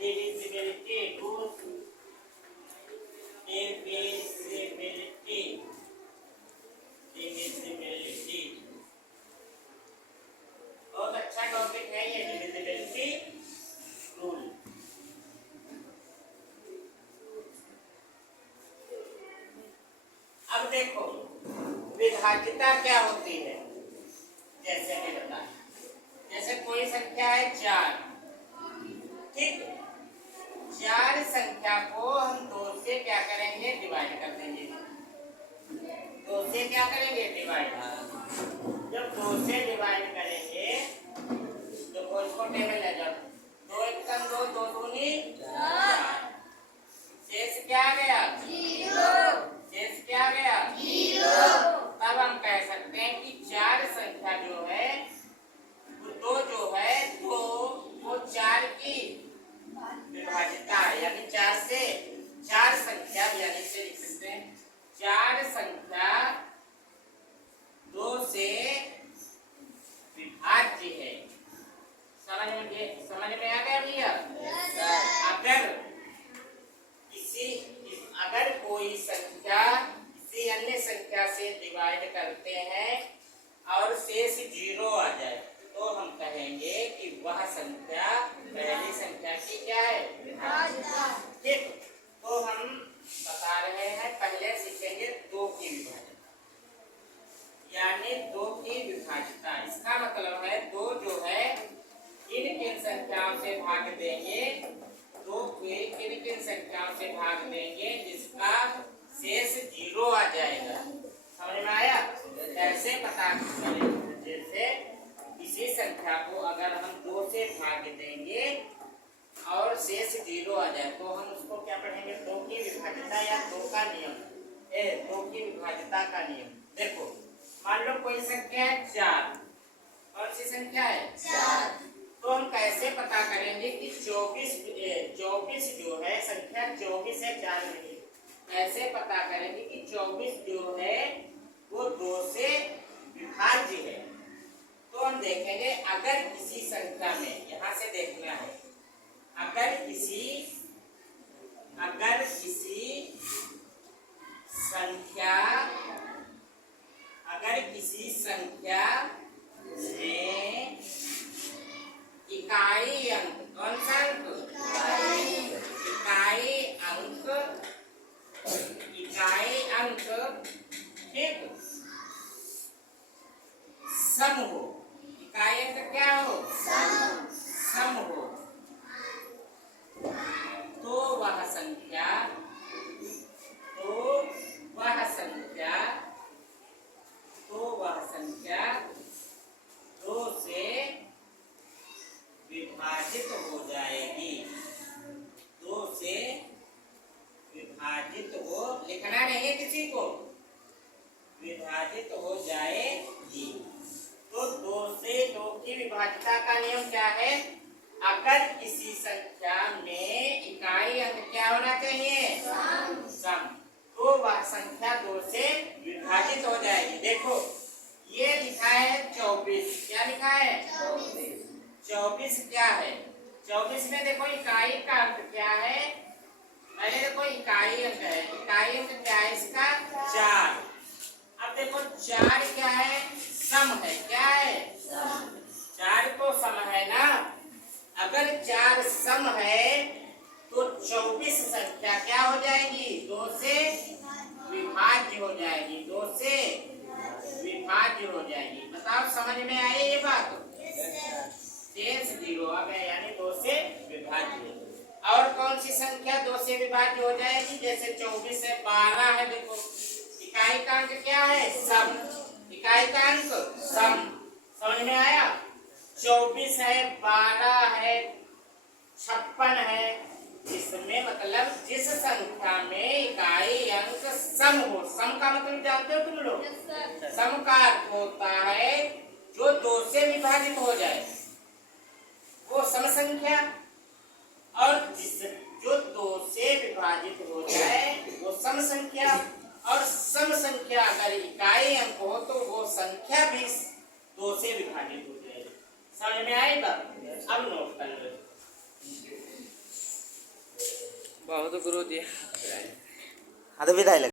Divisibility to divisibility divisibility बहुत अच्छा topic है ये डिविजिबिलिटी रूल। अब देखो विभाज्यता क्या होती है, जैसे कि बताएं, जैसे कोई संख्या है 4, ठीक, 4 संख्या को हम 2 से क्या करेंगे, डिवाइड कर देंगे। 2 से क्या करेंगे, डिवाइड। जब 2 से डिवाइड करेंगे तो इसको टेबल ले जाओ, 2 1 2, 2 दूनी 4, शेष क्या आ गया, 0। शेष क्या आ गया, 0। तब हम कह सकते हैं कि 4 संख्या जो है वो 2 जो है तो वो 4 की विभाज्यता है, यानी 4 से 4 संख्या, यानी से लिख सकते हैं 4 संख्या 2 से विभाज्य है। समझ में आ गया भैया? अगर कोई संख्या किसी अन्य संख्या से डिवाइड करते हैं और शेष 0 आ जाए तो हम कहेंगे कि वह संख्या पहली संख्या की क्या है, विभाज्य। ठीक, तो हम बता रहे हैं, पहले सीखेंगे 2 की विभाज्यता, यानी 2 की विभाज्यता। इसका मतलब है 2 जो है किन संख्याओं से भाग देंगे, 2 किन संख्याओं से भाग देंगे जिसका शेष 0 आ जाएगा। समझ में आया? कैसे पता करें, जैसे किसी संख्या को अगर हम 2 से भाग देंगे और शेष 0 आ जाए तो हम उसको क्या पढ़ेंगे, 2 की विभाज्यता या 2 का नियम, 2 की विभाज्यता का नियम। देखो मान लो कोई संख्या है 4, कौन सी संख्या है, 4, तो हम कैसे पता करेंगे कि 24 जो है संख्या 24 है, 4 नहीं, कैसे पता करेंगे कि 24 जो है वो 2 से विभाज्य है। तो हम देखेंगे अगर किसी संख्या में, यहां से देखना है, अगर किसी संख्या में इकाई अंक, कौन सा अंक, इकाई अंक ठीक सम हो, इकाई अंक क्या हो, सम हो, तो वह संख्या 2 से विभाजित हो जाएगी। 2 से विभाजित हो, लिखना नहीं है किसी को, विभाजित हो जाएगी। तो 2 से 2 की विभाज्यता का नियम क्या है, अगर किसी संख्या में इकाई अंक क्या होना चाहिए, सम, तो वह संख्या 2 से विभाजित हो जाएगी। देखो ये लिखा है 24, क्या लिखा है, 24 क्या है, 24 में देखो इकाई का अंक क्या है, पहले देखो इकाई अंक है, इकाई अंक क्या है इसका, 4। अब देखो 4 क्या है, सम है, क्या है, 4 तो सम है ना। अगर 4 सम है तो 24 संख्या क्या हो जाएगी, 2 से विभाज्य हो जाएगी, 2 से विभाज्य हो जाएगी। बताओ समझ में आई ये बात? शेष 0 आ गया, यानी 2 से विभाज्य। और कौन सी संख्या 2 से विभाज्य हो जाएगी, जैसे 24 है, 12 है, देखो इकाई का अंक क्या है, सम, इकाई का अंक सम। समझ में आया? 24 है, 12 है, 56 है, इसमें मतलब जिस संख्या में इकाई अंक सम हो, सम का मतलब जानते हो तुम लोग, सम का अर्थ होता है जो 2 से विभाजित हो जाए वो सम संख्या, और जो 2 से विभाजित हो जाए वो सम संख्या, और सम संख्या अगर इकाई अंक हो तो वो संख्या भी 2 से विभाजित हो जाएगी। समझ में आएगा? अब नोट कर लो। बहुत गुरु जी। हाँ तो विदाई लग